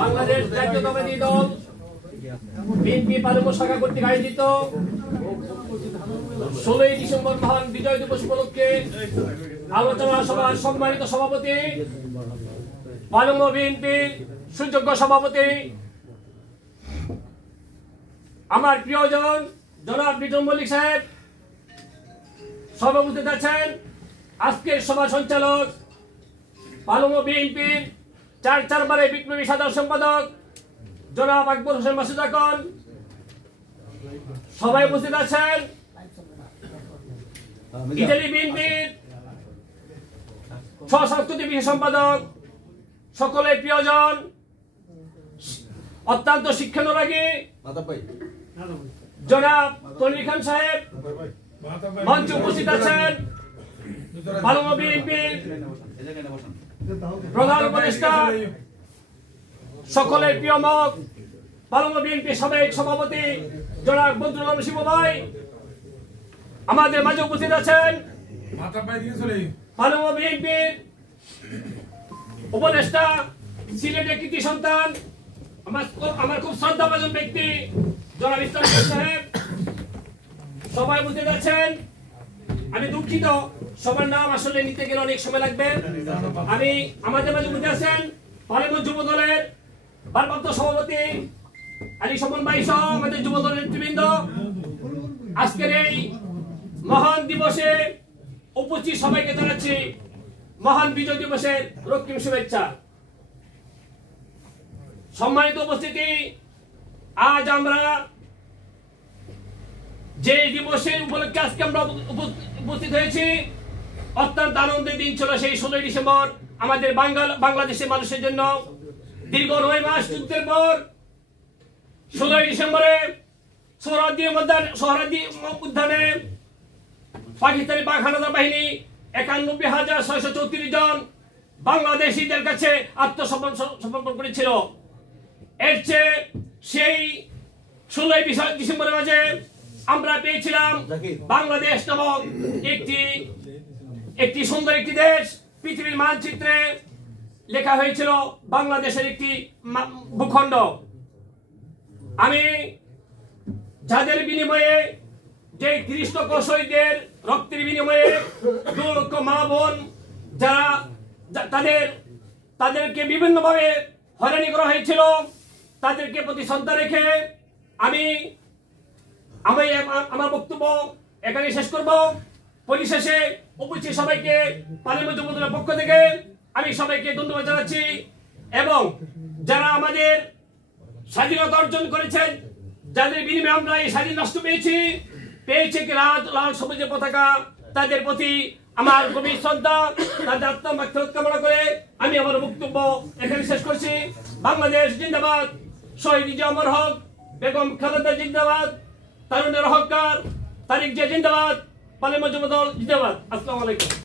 বাংলাদেশ জাতীয়তাবাদী দল বিএনপি পালঙ্গ শাখা কর্তৃক আয়োজিত 16 ডিসেম্বর মহান বিজয় দিবস উপলক্ষে আলোচনা সভার সম্মানিত সভাপতি, পালঙ্গ বিএনপির সুযোগ্য সভাপতি, আমার প্রিয়জন জনাব বিটন মল্লিক সাহেব সভাপতি আছেন। আজকের সভা সঞ্চালক পালঙ্গ বিএনপির 4 বারের বিপ্লবী সাধারণ সম্পাদক জনাব আকবর হোসেন মাসুদ আকন সবাই উপস্থিত আছেন। ইতালি বিএনপির সংস্কৃতি বিষয় সম্পাদক, সকলের প্রিয়জন, অত্যন্ত শিক্ষানুরাগী জনাব তনভীর খান সাহেব মঞ্চে উপস্থিত আছেন। পালঙ্গ বিএনপির প্রধান উপদেষ্টা, সকলের প্রিয় মুখ, পালঙ্গ বিএনপির সাবেক সভাপতি জনাব বদরুল আলম শিবু ভাই আমাদের মাঝে উপস্থিত আছেন। পালঙ্গ বিএনপির উপদেষ্টা, সিলেটের কৃতি সন্তান, আমার খুব শ্রদ্ধাভাজন ব্যক্তি জনাব ইসলাম সাহেব সবাই উপস্থিত আছেন। আমি দুঃখিত, সবার নাম আসলে নিতে গেলে অনেক সময় লাগবে। আমি আমাদের মাঝে উপস্থিত আছেন পালঙ্গ যুব দলের ভারপ্রাপ্ত সভাপতি আলী সমন ভাই সহ আমাদের যুব দলের নেতৃবৃন্দ। আজকের এই মহান দিবসে উপস্থিত সবাইকে জানাচ্ছি মহান বিজয় দিবসের রক্তিম শুভেচ্ছা। সম্মানিত উপস্থিতি, আজ আমরা যে দিবসের উপলক্ষে আজকে আমরা উপস্থিত হয়েছি, অত্যন্ত আনন্দের দিন ছিল সেই 16 ডিসেম্বর আমাদের বাংলাদেশের মানুষের জন্য। দীর্ঘ 9 মাস যুদ্ধের পর 16 ডিসেম্বরে সোহরাওয়ার্দী উদ্যানে পাকিস্তানি পাক হানাদার বাহিনী 91,634 জন বাংলাদেশিদের কাছে আত্মসমর্পণ করেছিল। এর চেয়ে সেই 16 ডিসেম্বরের মাঝে আমরা পেয়েছিলাম বাংলাদেশ নামক একটি সুন্দর একটি দেশ। পৃথিবীর মানচিত্রে লেখা হয়েছিল বাংলাদেশের একটি ভূখণ্ড। আমি যাদের বিনিময়ে, যে 30 লক্ষ শহীদের রক্তের বিনিময়ে 2 লক্ষ মা বোন যারা তাদেরকে বিভিন্নভাবে হয়রানি করা হয়েছিল, তাদেরকে প্রতি শ্রদ্ধা রেখে আমি আমার বক্তব্য এখানে শেষ করব। পরিশেষে উপস্থিত সবাইকে পালঙ্গ যুব দলের পক্ষ থেকে আমি সবাইকে ধন্যবাদ জানাচ্ছি, এবং যারা আমাদের স্বাধীনতা অর্জন করেছেন, যাদের বিনিময়ে আমরা এই স্বাধীন রাষ্ট্র পেয়েছি লাল সবুজের পতাকা, তাদের প্রতি আমার গভীর শ্রদ্ধা, তাদের আত্মমাগফিরাত কামনা করে আমি আমার বক্তব্য এখানে শেষ করছি। বাংলাদেশ জিন্দাবাদ, শহীদ জিয়া অমর হক, বেগম খালেদা জিন্দাবাদ, তারুণের হককার তারিক জিয়া জিন্দাবাদ, পালঙ্গ যুব দল জিন্দাবাদ। আসসালামু আলাইকুম।